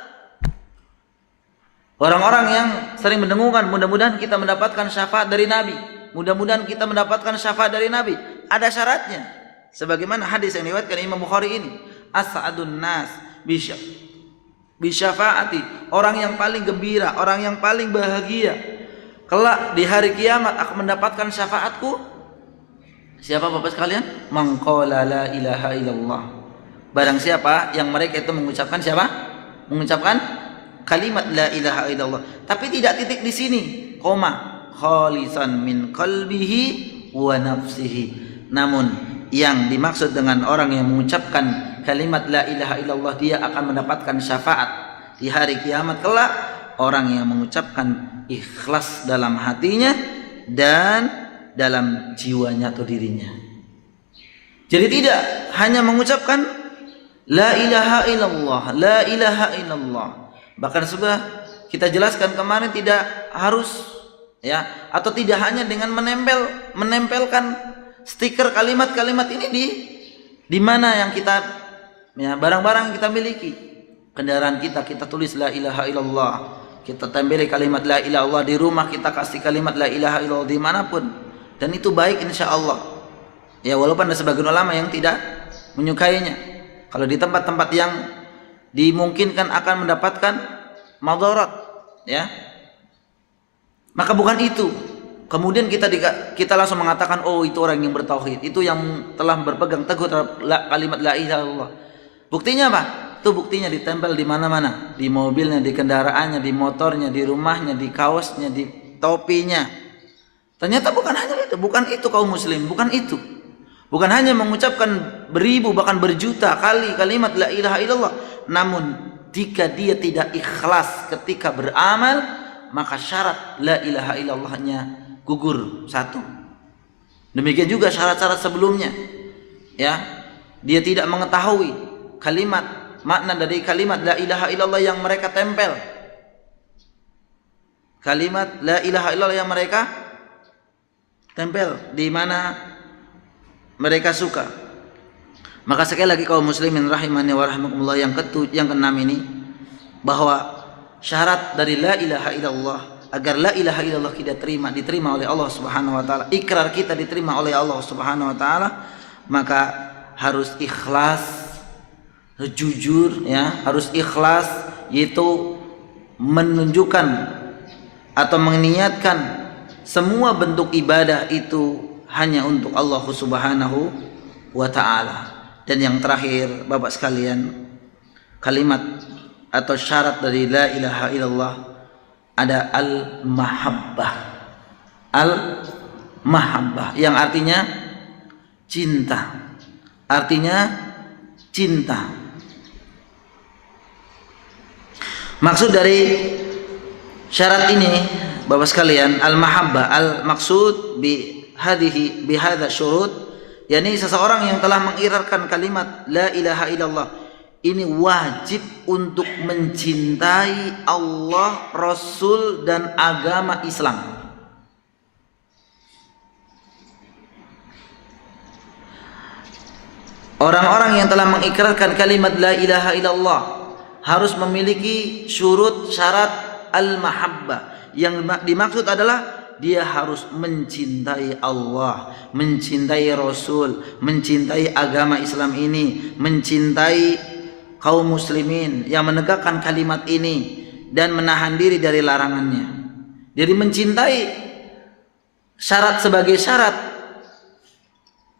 Orang-orang yang sering mendengunkan, mudah-mudahan kita mendapatkan syafaat dari Nabi, mudah-mudahan kita mendapatkan syafaat dari Nabi. Ada syaratnya. Sebagaimana hadis yang diriwayatkan Imam Bukhari ini, as'adun nas bi syafaati, orang yang paling gembira, orang yang paling bahagia kelak di hari kiamat akan mendapatkan syafaatku. Siapa Bapak sekalian? Man qala la ilaha illallah. Barang siapa yang mereka itu mengucapkan siapa? Mengucapkan kalimat la ilaha illallah. Tapi tidak titik di sini, koma, khalisan min qalbihi wa nafsihi. Namun yang dimaksud dengan orang yang mengucapkan kalimat la ilaha illallah, dia akan mendapatkan syafaat di hari kiamat kelak. Orang yang mengucapkan ikhlas dalam hatinya dan dalam jiwanya atau dirinya. Jadi tidak hanya mengucapkan la ilaha illallah, la ilaha illallah. Bahkan sudah kita jelaskan kemarin, tidak harus, ya, atau tidak hanya dengan menempelkan stiker kalimat-kalimat ini di mana yang kita, ya, barang-barang yang kita miliki. Kendaraan kita tulis la ilaha illallah. Kita tempeli kalimat la ilaha illallah di rumah, kita kasih kalimat la ilaha illallah dimanapun, dan itu baik insya Allah. Ya, walaupun ada sebagian ulama yang tidak menyukainya. Kalau di tempat-tempat yang dimungkinkan akan mendapatkan madarat, ya, maka bukan itu. Kemudian kita langsung mengatakan, oh itu orang yang bertauhid, itu yang telah berpegang teguh terhadap kalimat la ilaha illallah. Buktinya apa? Itu buktinya ditempel di mana-mana, di mobilnya, di kendaraannya, di motornya, di rumahnya, di kaosnya, di topinya. Ternyata bukan hanya itu, bukan itu kaum muslim, bukan itu. Bukan hanya mengucapkan beribu bahkan berjuta kali kalimat la ilaha illallah, namun jika dia tidak ikhlas ketika beramal, maka syarat la ilaha illallahnya gugur satu. Demikian juga syarat-syarat sebelumnya. Ya, dia tidak mengetahui kalimat, makna dari kalimat la ilaha illallah yang mereka tempel. Kalimat la ilaha illallah yang mereka tempel di mana mereka suka. Maka sekali lagi kaum muslimin rahimani wa rahimakumullah, yang keenam ini, bahwa syarat dari la ilaha illallah, agar la ilaha illallah kita diterima oleh Allah Subhanahu wa taala, ikrar kita diterima oleh Allah Subhanahu wa taala, maka harus ikhlas, jujur, ya, harus ikhlas, yaitu menunjukkan atau meniatkan semua bentuk ibadah itu hanya untuk Allah Subhanahu wa ta'ala. Dan yang terakhir Bapak sekalian, kalimat atau syarat dari la ilaha illallah ada al-mahabbah. Al-mahabbah yang artinya cinta. Artinya cinta. Maksud dari syarat ini Bapak sekalian, al-mahabbah, al-maksud bi hadha syurut, yakni seseorang yang telah mengirarkan kalimat la ilaha illallah ini wajib untuk mencintai Allah, Rasul dan agama Islam. Orang-orang yang telah mengikrarkan kalimat la ilaha illallah harus memiliki syurut syarat al-mahabbah. Yang dimaksud adalah dia harus mencintai Allah, mencintai Rasul, mencintai agama Islam ini, mencintai kaum muslimin yang menegakkan kalimat ini dan menahan diri dari larangannya. Jadi mencintai syarat sebagai syarat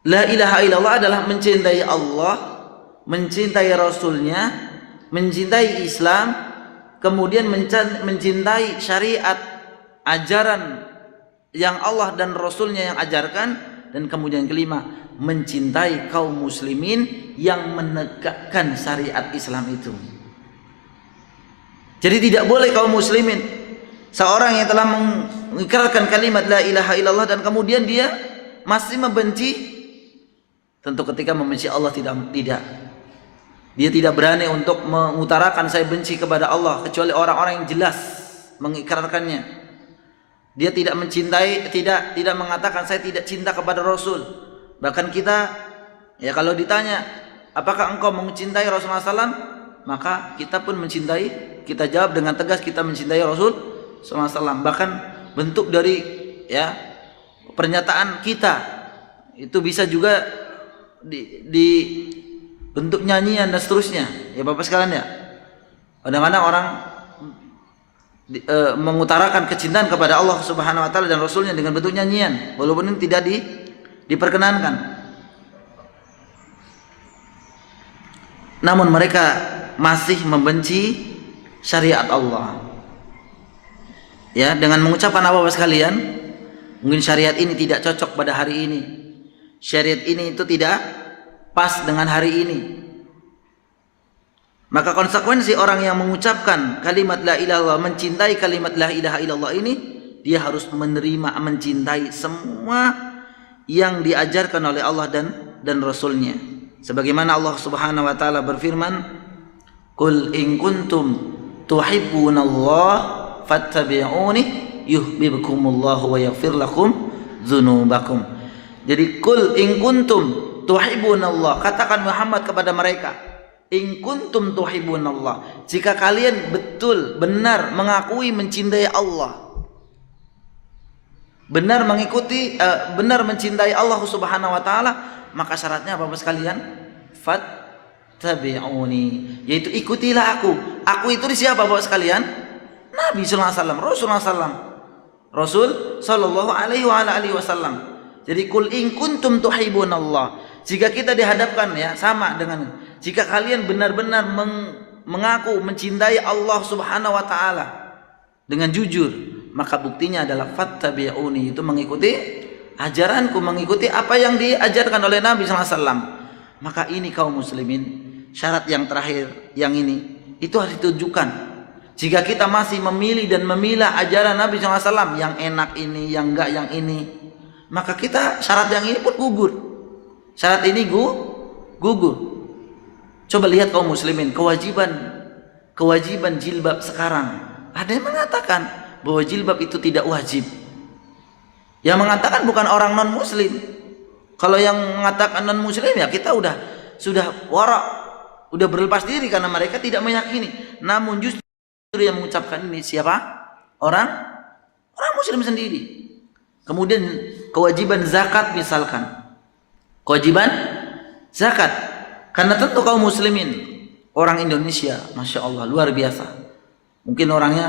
la ilaha illallah adalah mencintai Allah, mencintai Rasulnya, mencintai Islam, kemudian mencintai syariat, ajaran yang Allah dan Rasulnya yang ajarkan, dan kemudian kelima mencintai kaum muslimin yang menegakkan syariat Islam itu. Jadi tidak boleh kaum muslimin, seorang yang telah mengikrarkan kalimat la ilaha illallah dan kemudian dia masih membenci. Tentu ketika membenci Allah tidak dia tidak berani untuk mengutarakan saya benci kepada Allah kecuali orang-orang yang jelas mengikrarkannya. Dia tidak mencintai, tidak mengatakan saya tidak cinta kepada Rasul. Bahkan kita ya kalau ditanya apakah engkau mencintai Rasulullah SAW, maka kita pun mencintai, kita jawab dengan tegas kita mencintai Rasul SAW. Bahkan bentuk dari ya pernyataan kita itu bisa juga di bentuk nyanyian dan seterusnya ya Bapak sekalian ya. Kadang-kadang orang mengutarakan kecintaan kepada Allah Subhanahu wa taala dan Rasulnya dengan bentuk nyanyian, walaupun ini tidak diperkenankan. Namun mereka masih membenci syariat Allah. Ya, dengan mengucapkan apa Bapak sekalian? Mungkin syariat ini tidak cocok pada hari ini. Syariat ini itu tidak pas dengan hari ini. Maka konsekuensi orang yang mengucapkan kalimat la ilaha illallah, mencintai kalimat la ilaha illallah ini, dia harus menerima, mencintai semua yang diajarkan oleh Allah dan Rasulnya. Sebagaimana Allah Subhanahu wa taala berfirman, "Qul in kuntum tuhibbunallaha fattabi'uni yuhibbukumullahu wa yaghfir lakum dzunubakum." Jadi kul in kuntum tuhibunallah, katakan Muhammad kepada mereka, in kuntum tuhibunallah, jika kalian betul benar mengakui mencintai Allah, benar mengikuti benar mencintai Allah Subhanahu wa taala, maka syaratnya apa Bapak sekalian? Fattabi'uni, yaitu ikutilah aku. Aku itu siapa Bapak sekalian? Nabi sallallahu alaihi wasallam, Rasulullah sallallahu Rasul sallallahu alaihi wasallam. Jadi kul in kuntum tuhibunallah, jika kita dihadapkan ya sama dengan jika kalian benar-benar mengaku mencintai Allah Subhanahu wa taala dengan jujur, maka buktinya adalah fattabi'uni, itu mengikuti ajaranku, mengikuti apa yang diajarkan oleh Nabi sallallahu alaihi wasallam. Maka ini kaum muslimin, syarat yang terakhir yang ini itu harus ditujukan. Jika kita masih memilih dan memilah ajaran Nabi sallallahu alaihi wasallam yang enak ini, yang enggak yang ini, maka kita syarat yang ini pun gugur. Syarat ini gugur. Coba lihat kaum muslimin, kewajiban jilbab sekarang. Ada yang mengatakan bahwa jilbab itu tidak wajib. Yang mengatakan bukan orang non muslim. Kalau yang mengatakan non muslim ya kita sudah wara, sudah berlepas diri karena mereka tidak meyakini. Namun justru yang mengucapkan ini siapa? Orang muslim sendiri. Kemudian kewajiban zakat misalkan, kewajiban zakat, karena tentu kaum muslimin, orang Indonesia Masya Allah luar biasa, mungkin orangnya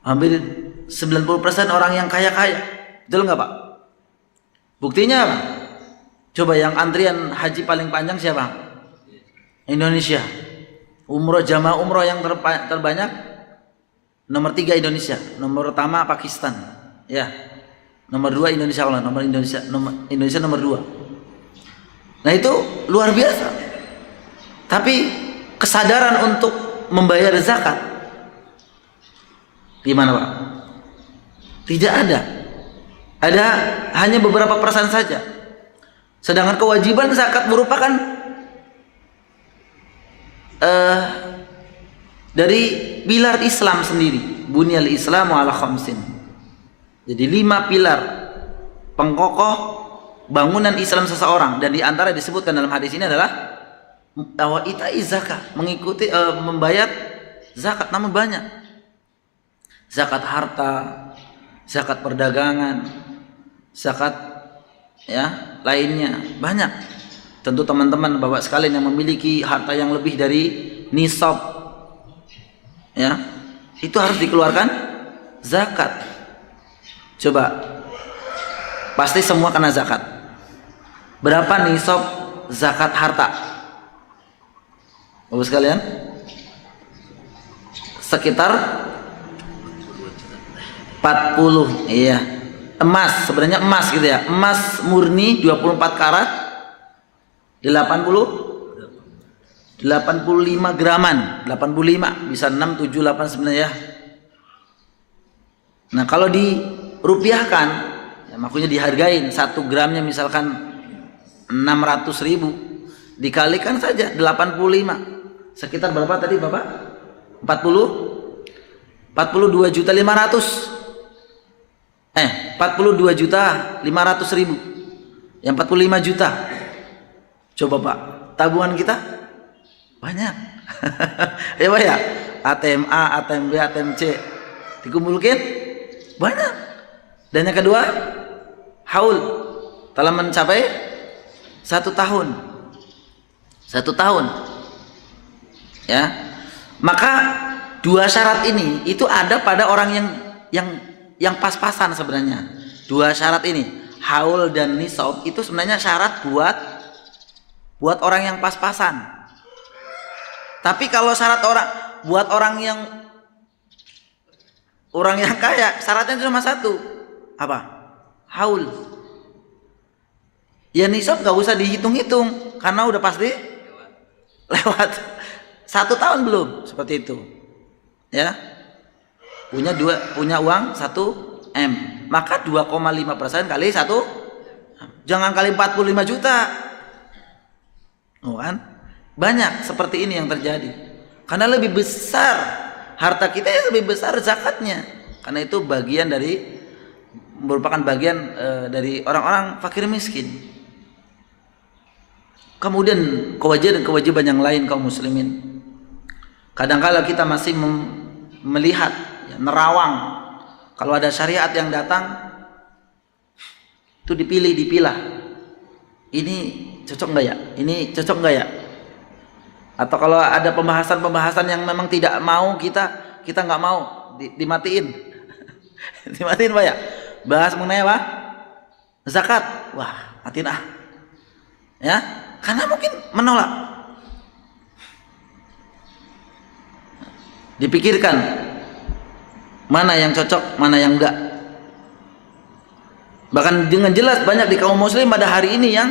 hampir 90% orang yang kaya-kaya, Betul nggak Pak? Buktinya apa? Coba yang antrian haji paling panjang siapa? Indonesia. Umroh, jamaah umroh yang terbanyak nomor 3 Indonesia, nomor pertama Pakistan, ya. Nomor 2 Indonesia, Indonesia nomor 2. Nah itu luar biasa. Tapi kesadaran untuk membayar zakat gimana Pak? Tidak ada. Ada hanya beberapa persen saja. Sedangkan kewajiban zakat merupakan dari pilar Islam sendiri. Bunyal Islamu ala khamsin. Jadi 5 pilar pengkokoh bangunan Islam seseorang, dan di antara disebutkan dalam hadis ini adalah bahwa itai zakat, mengikuti membayar zakat. Namun banyak zakat harta, zakat perdagangan, zakat ya lainnya banyak. Tentu teman-teman Bapak sekalian yang memiliki harta yang lebih dari nisab, ya itu harus dikeluarkan zakat. Coba, pasti semua kena zakat. Berapa nisab zakat harta Bapak sekalian? Sekitar 40, iya. Emas, sebenarnya emas gitu ya. Emas murni 24 karat 85 graman, 85 bisa 6, 7, 8, 9 ya. Nah kalau dirupiahkan, ya, makanya dihargain 1 gramnya misalkan 600.000, dikalikan saja 85, sekitar berapa tadi Bapak? 42.500.000, yang 45 juta. Coba Pak, tabungan kita banyak. Ya Pak ya, ATM A, ATM B, ATM C dikumpulkan banyak. Dan yang kedua, haul telah mencapai 1 tahun. 1 tahun. Ya. Maka 2 syarat ini itu ada pada orang yang pas-pasan sebenarnya. 2 syarat ini, haul dan nisab, itu sebenarnya syarat buat orang yang pas-pasan. Tapi kalau syarat buat orang yang kaya, syaratnya cuma 1. Apa? Haul. Ya nisab gak usah dihitung-hitung karena udah pasti lewat 1 tahun belum, seperti itu. Ya. Punya uang 1 M, maka 2,5% kali 1, jangan kali 45 juta. Oh kan? Banyak seperti ini yang terjadi. Karena lebih besar harta kita, ya lebih besar zakatnya. Karena itu merupakan bagian dari orang-orang fakir miskin. Kemudian kewajiban yang lain kaum muslimin. Kadang-kala kita masih melihat, ya, nerawang. Kalau ada syariat yang datang, itu dipilah. Ini cocok nggak ya? Ini cocok nggak ya? Atau kalau ada pembahasan yang memang tidak mau kita nggak mau, dimatiin. Dimatiin Pak ya? Bahas mengenai apa? Zakat. Wah, matiin ah. Ya, karena mungkin menolak. Dipikirkan mana yang cocok, mana yang enggak. Bahkan dengan jelas banyak di kaum muslim pada hari ini yang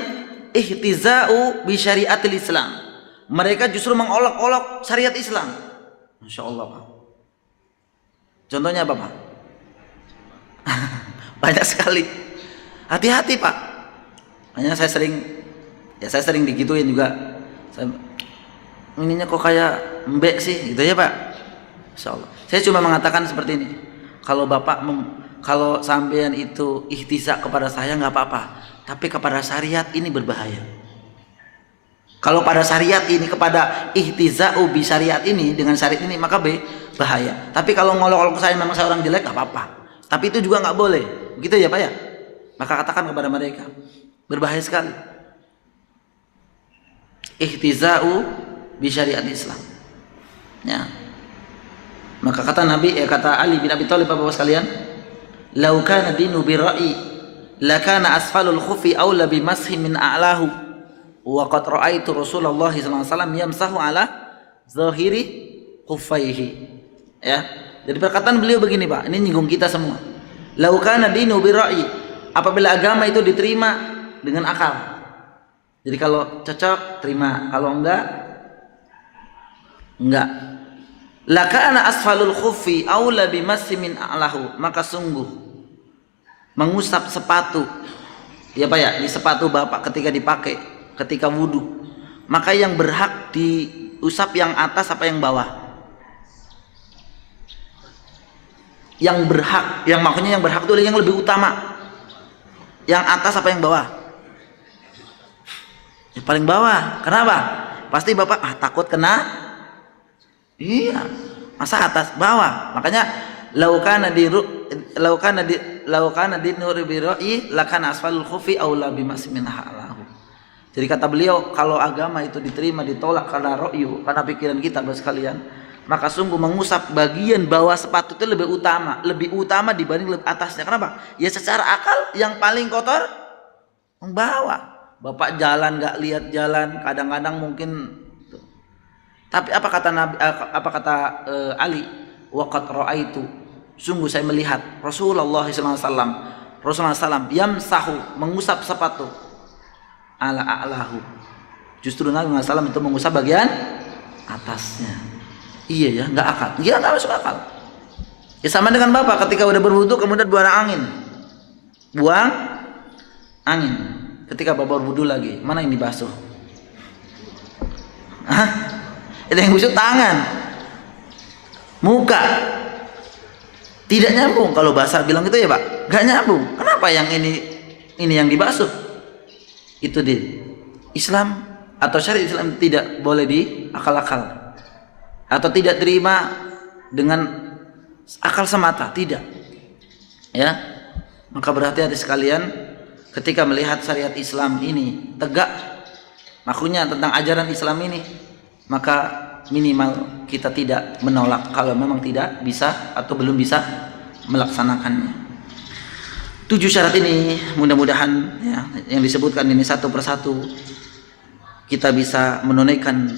ihtiza'u bi syariatil Islam. Mereka justru mengolok-olok syariat Islam. Masya Allah Pak. Contohnya apa Pak? Banyak sekali. Hati-hati Pak. Hanya saya sering digituin juga. Ininya kok kayak mbek sih, gitu ya Pak. Masya Allah. Saya cuma mengatakan seperti ini. Kalau sampean itu ihtiza kepada saya nggak apa-apa, tapi kepada syariat ini berbahaya. Kalau pada syariat ini, kepada ihtiza'u bi syariat ini, dengan syariat ini, maka bahaya. Tapi kalau ngolok-olok ke saya memang saya orang jelek, nggak apa-apa. Tapi itu juga nggak boleh, begitu ya Pak ya. Maka katakan kepada mereka, berbahaya sekali. Ihtiza'u bi syariat Islam. Ya. Maka kata Ali bin Abi Thalib, Bapak sekalian, "Lau kana dinu bi ra'i lakana asfalul khufi aula bimashi min a'lahu wa qad ra'aitu Rasulullah sallallahu alaihi wasallam yamsahu ala zahiri khuffaihi. Ya. Jadi perkataan beliau begini, Pak. Ini nyinggung kita semua. Lau kana dinu bi ra'yi, apabila agama itu diterima dengan akal. Jadi kalau cocok terima, kalau enggak. Lakana asfalul khuffi aula bimassi min a'lahu, maka sungguh mengusap sepatu, ya Pak ya, di sepatu Bapak ketika dipakai, ketika wudhu, maka yang berhak diusap yang atas apa yang bawah? Yang berhak, yang maksudnya yang berhak itu yang lebih utama. Yang atas apa yang bawah? Yang paling bawah. Kenapa? Pasti Bapak takut kena. Iya. Masa atas bawah? Makanya laukana di nuri biroi lakana asfalul khufi aula bimassi min a'lahu. Jadi kata beliau, kalau agama itu diterima ditolak karena ro'yu, karena pikiran kita Bapak sekalian, maka sungguh mengusap bagian bawah sepatu itu lebih utama dibanding atasnya. Kenapa? Ya secara akal yang paling kotor yang bawah. Bapak jalan nggak lihat jalan, kadang-kadang mungkin. Tapi apa kata Ali? Waqad ra'aitu, sungguh saya melihat Rasulullah SAW yamsahu, mengusap sepatu ala a'lahu. Justru Nabi SAW itu mengusap bagian atasnya. Iya ya, nggak akal. Iya, nggak masuk akal. Ya sama dengan Bapak ketika udah berwudu kemudian buang angin. Ketika Bapak berwudu lagi, mana yang dibasuh? Itu yang busuk tangan, muka. Tidak nyambung. Kalau bahasa bilang gitu ya Pak, nggak nyambung. Kenapa yang ini yang dibasuh? Itu di Islam atau syariat Islam tidak boleh diakal-akal atau tidak terima dengan akal semata, tidak. Ya, maka berhati-hati sekalian ketika melihat syariat Islam ini tegak, maksudnya tentang ajaran Islam ini, maka minimal kita tidak menolak kalau memang tidak bisa atau belum bisa melaksanakannya. 7 syarat ini mudah-mudahan ya, yang disebutkan ini satu persatu kita bisa menunaikan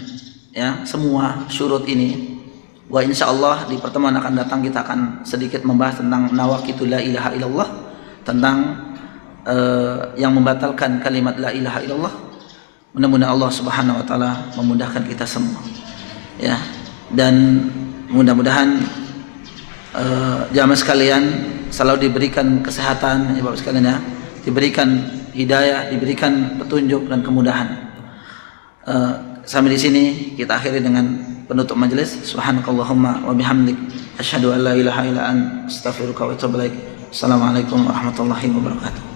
ya semua syurut ini. Wa insyaallah di pertemuan akan datang kita akan sedikit membahas tentang nawaqitul la ilaha illallah, tentang yang membatalkan kalimat la ilaha illallah. Mudah-mudahan Allah Subhanahu wa taala memudahkan kita semua. Ya, dan mudah-mudahan jamaah sekalian selalu diberikan kesehatan ya Bapak sekalian ya, diberikan hidayah, diberikan petunjuk dan kemudahan. Sampai di sini kita akhiri dengan penutup majelis. Subhanakallahumma wa bihamdik asyhadu an la ilaha illa anta astaghfiruka wa atubu ilaik. Assalamualaikum warahmatullahi wabarakatuh.